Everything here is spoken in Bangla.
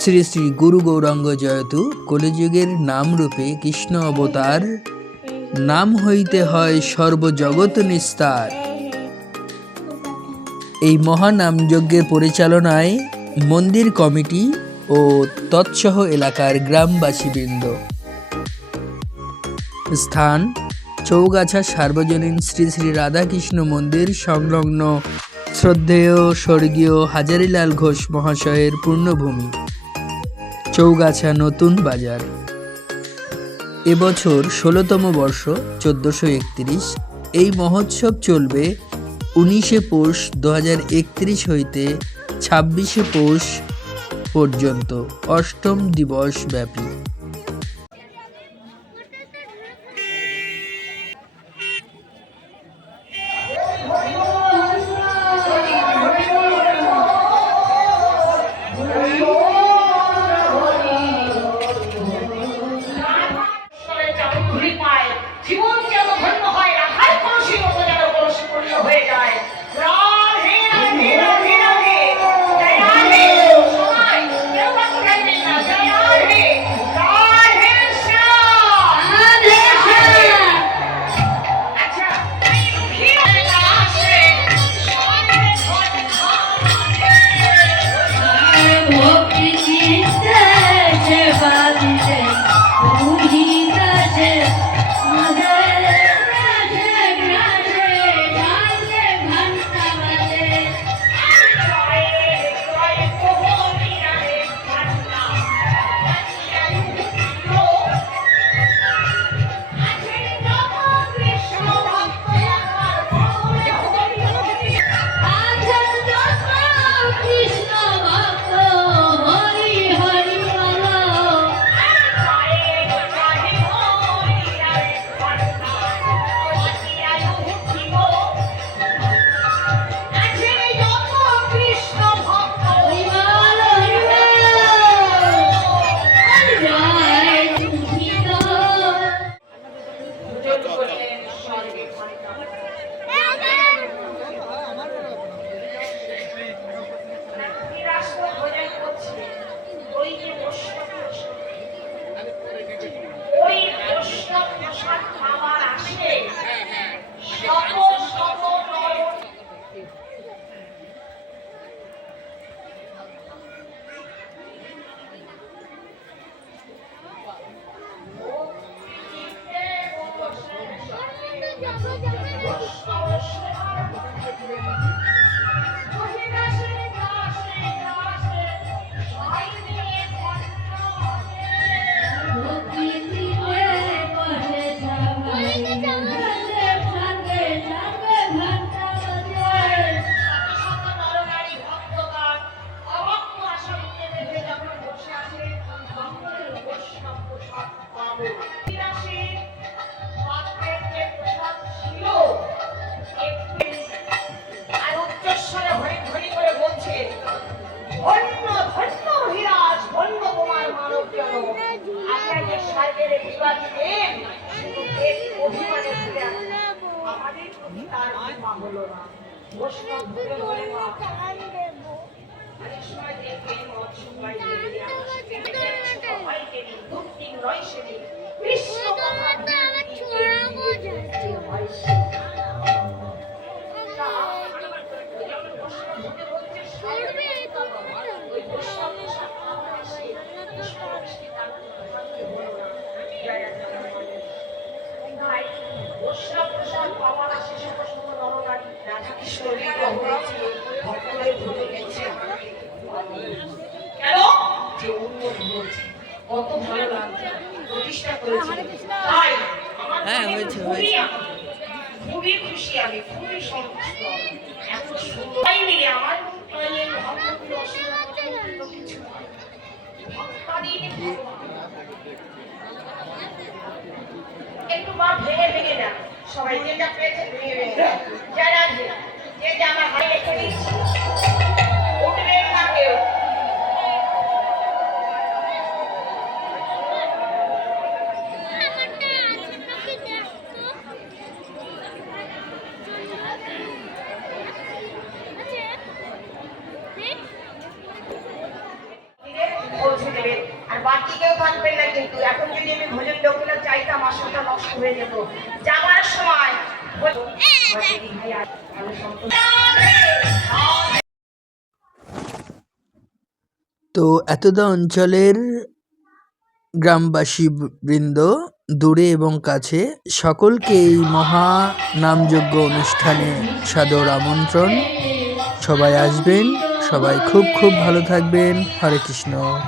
শ্রী শ্রী গুরু গৌরাঙ্গ জয়তু কলিযুগের নামরূপে কৃষ্ণ অবতার। নাম হইতে হয় সর্বজগৎ নিস্তার। এই মহানাম যজ্ঞের পরিচালনায় মন্দির কমিটি ও তৎসহ এলাকার গ্রামবাসীবৃন্দ। স্থান, চৌগাছা সার্বজনীন শ্রী শ্রী রাধাকৃষ্ণ মন্দির সংলগ্ন শ্রদ্ধেয় স্বর্গীয় হাজারিলাল ঘোষ মহাশয়ের পূর্ণভূমি। চৌগাছা নতুন বাজার। এবছর ষোলোতম বর্ষ, চোদ্দশো একত্রিশ। এই মহোৎসব চলবে উনিশে পৌষ দু একত্রিশ হইতে ছাব্বিশে পৌষ পর্যন্ত। অষ্টম দিবস ব্যাপী ফিরে আমাদের প্রতি তার মা হলো না বৈষ্ণব মা অনেক সময় নিয়ে সেদিন কৃষ্ণ হয় সে। কত ভালো লাগছে। প্রতিষ্ঠা করেছে। তাই হ্যাঁ, হয়েছে, খুবই হয়েছে। খুশি আমি। খুবই সন্তুষ্ট এত সুন্দর। তাই মিলে আমার প্রাণের সবাই যে যারা যে যে আমার হাই রেখে দিচ্ছি উঠবেন না বাকি কেউ থাকবেন না কিন্তু। এখন যদি আমি ভোজন লোকেরা চাইতাম, আসলটা নষ্ট হয়ে যেত। যাবার তো এতদা অঞ্চলের গ্রামবাসী বৃন্দ দূরে এবং কাছে সকলকে এই মহা নামযজ্ঞ অনুষ্ঠানে সাদর আমন্ত্রণ। সবাই আসবেন, সবাই খুব খুব ভালো থাকবেন। হরে কৃষ্ণ।